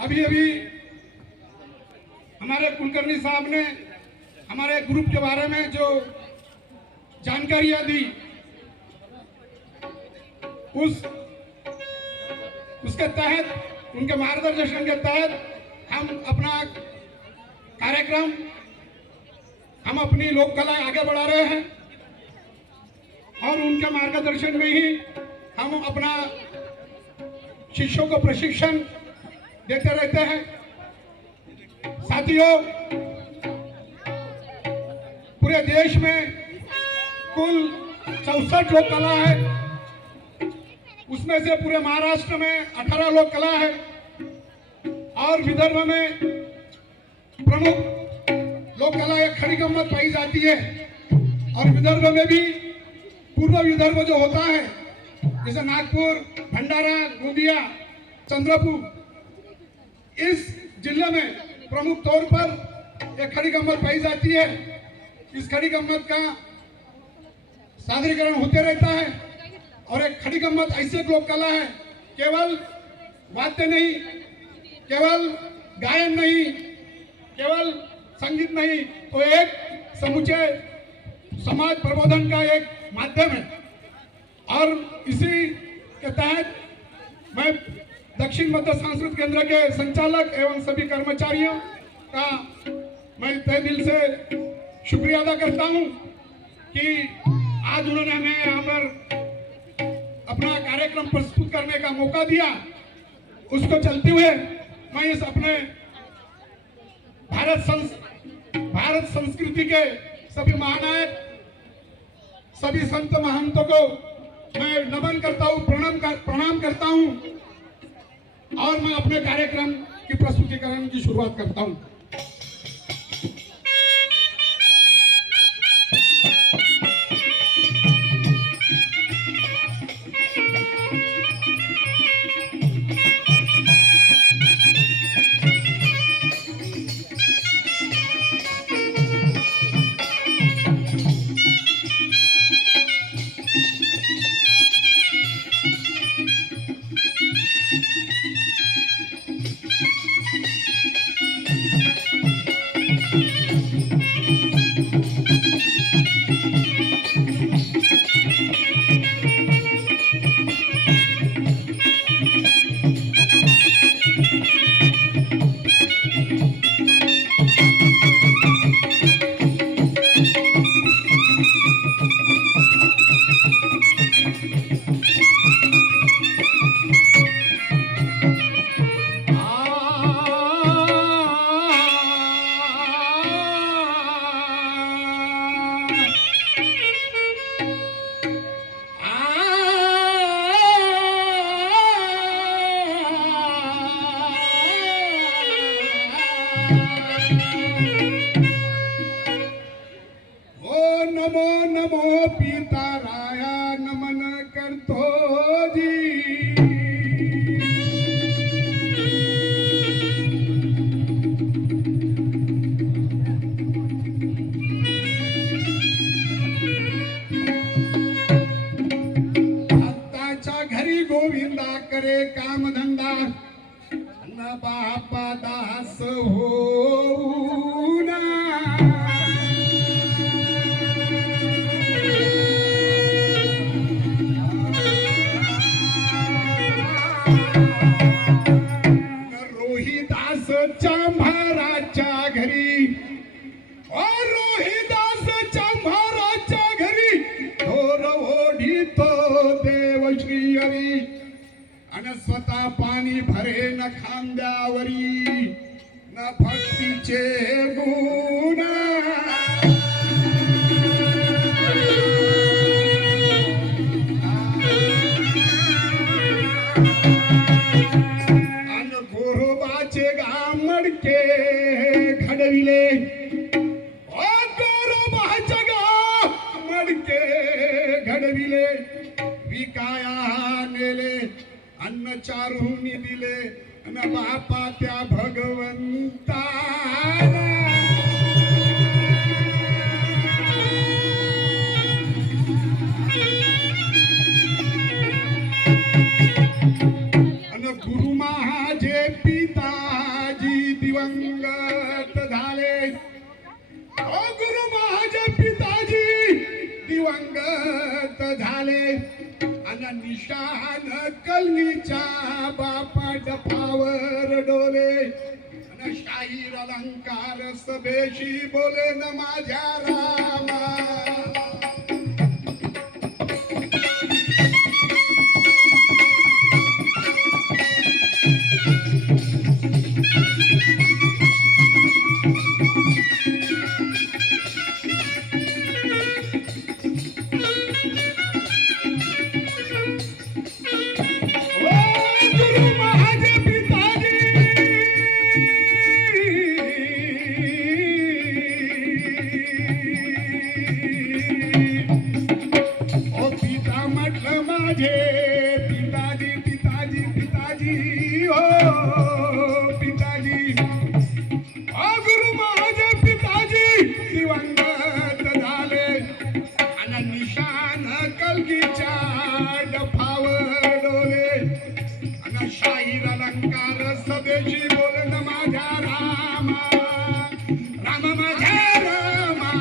अभी अभी हमारे कुलकर्णी साहब ने हमारे ग्रुप के बारे में जो जानकारियां दी, उसके तहत, उनके मार्गदर्शन के तहत हम अपना कार्यक्रम, हम अपनी लोक कला आगे बढ़ा रहे हैं और उनके मार्गदर्शन में ही हम अपना शिष्यों को प्रशिक्षण देते रहते हैं। साथियों, पूरे देश में कुल 64 लोक कला है, उसमें से पूरे महाराष्ट्र में 18 लोक कला है और विदर्भ में प्रमुख लोक कला एक खड़ी गम्मत पाई जाती है। और विदर्भ में भी पूर्व विदर्भ जो होता है, जैसे नागपुर, भंडारा, गोंदिया, चंद्रपुर, इस जिले में प्रमुख तौर पर एक खड़ी गम्मत पाई जाती है। इस खड़ी गम्मत का सादरीकरण होते रहता है और एक खड़ी गम्मत ऐसी एक लोक कला है, केवल वाद्य नहीं, केवल गायन नहीं, केवल संगीत नहीं, तो एक समुचे समाज प्रबोधन का एक माध्यम है। और इसी के तहत मैं दक्षिण मध्य सांस्कृतिक केंद्र के संचालक एवं सभी कर्मचारियों का मैं तहे दिल से शुक्रिया अदा करता हूं कि आज उन्होंने हमें यहाँ पर अपना कार्यक्रम प्रस्तुत करने का मौका दिया। उसको चलते हुए मैं इस अपने भारत संस्कृति के सभी महानायक, सभी संत महंतों को मैं नमन करता हूँ, प्रणाम करता हूँ और मैं अपने कार्यक्रम की प्रस्तुतिकरण की शुरुआत करता हूँ। नमो नमो पिता राया नमन करतो जी। आत्ताच्या घरी गोविंदा करे कामधंदा, न बापा दास होऊना। चांभाराच्या घरी, और रोहिदासच्या महाराजच्या घरी थोर ओढीतो देव श्री हरी, आणि स्वतः पाणी भरे न खांद्यावरी, न भक्तीचे गुण। मडके घडविले, ओ गोरोबाच्या मडके घडविले, विकाया नेले, अन्न चारून दिले, न बापा त्या भगवंता। अन गुरु महाजे पिता कलगीच्या बापा डफावर डोले अन शाहीर अलंकार सभेशी बोले न माझ्या रामा. पिताजी पिताजी पिताजी हो पिताजी ओ गुरु माझे पिताजी दिवंगत झाले आणि निशान कलगीच्या डफावर डोले आणि शाहीर अलंकार सभेशी बोलन माझ्या रामा राम माझ्या रामा.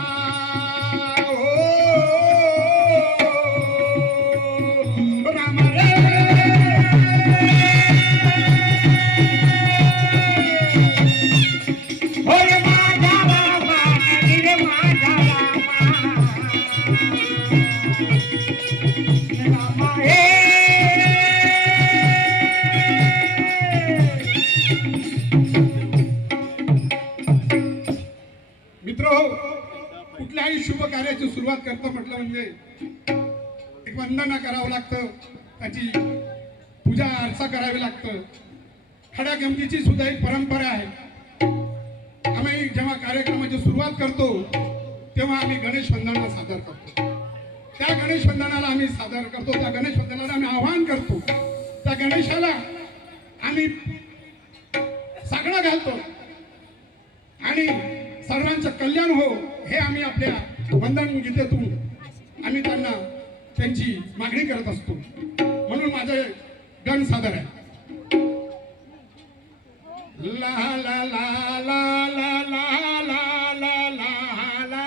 कुठल्याही शुभ कार्याची सुरुवात करतो म्हटलं म्हणजे एक वंदना करावं लागतं, त्याची पूजा अर्चा करावी लागतं. खड्या गमतीची सुद्धा एक परंपरा आहे. आम्ही जेव्हा कार्यक्रमाची सुरुवात करतो तेव्हा आम्ही गणेश वंदना सादर करतो. त्या गणेश वंदनाला आम्ही सादर करतो, त्या गणेश वंदनाला आम्ही आवाहन करतो. त्या गणेशाला आम्ही साकडा घालतो आणि सर्वांचं कल्याण हो हे आम्ही आपल्या वंदन गीतेतून आम्ही त्यांना त्यांची मागणी करत असतो. म्हणून माझे गण सादर आहे. ला ला ला ला ला ला ला ला ला ला.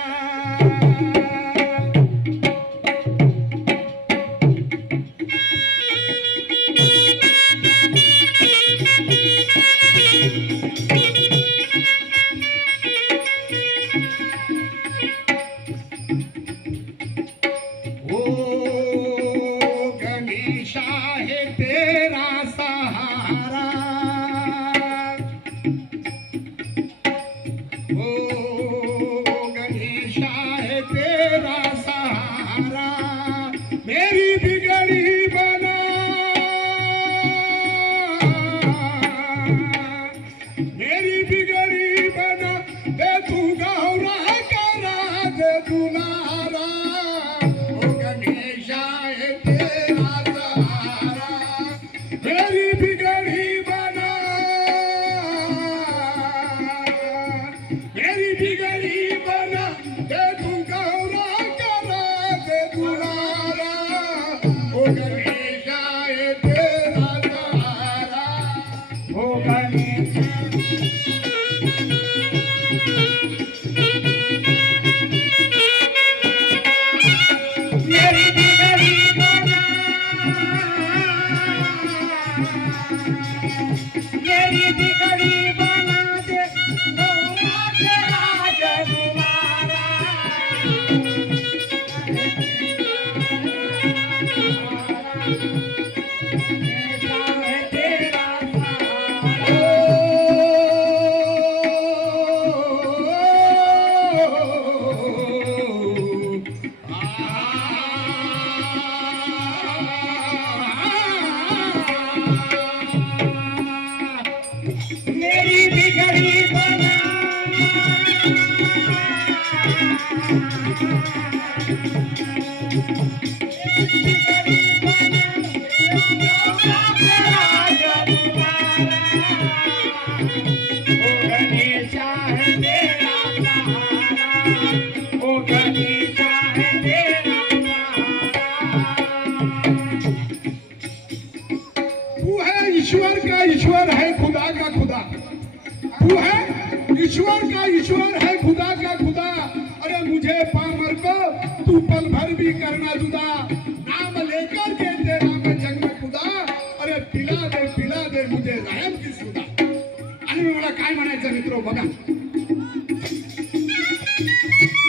मेरी बिगड़ी बना मेरी बिगड़ी बना दे तू गौरा करा दे दुलारा. ओ गणेशा है तेरा सहारा. मेरी बिगड़ी बना मेरी बिगड़ी बना दे तू गौरा करा दे दुलारा. ओ गणेशा है तेरा सहारा. ओ गणेशा मेरी बिगड़ी बना मेरी बिगड़ी बना दे गौरा तेरा दुलारा. मेरी बिगड़ी बना ईश्वर का ईश्वर है खुदा का खुदा. तू है ईश्वर का ईश्वर है खुदा का खुदा. अरे मुझे पामर को तू पल भर भी करना जुदा. नाम लेकर के तेरा मैं जन्म खुदा. अरे तुम्ही मला काय म्हणायचं मित्र बघा.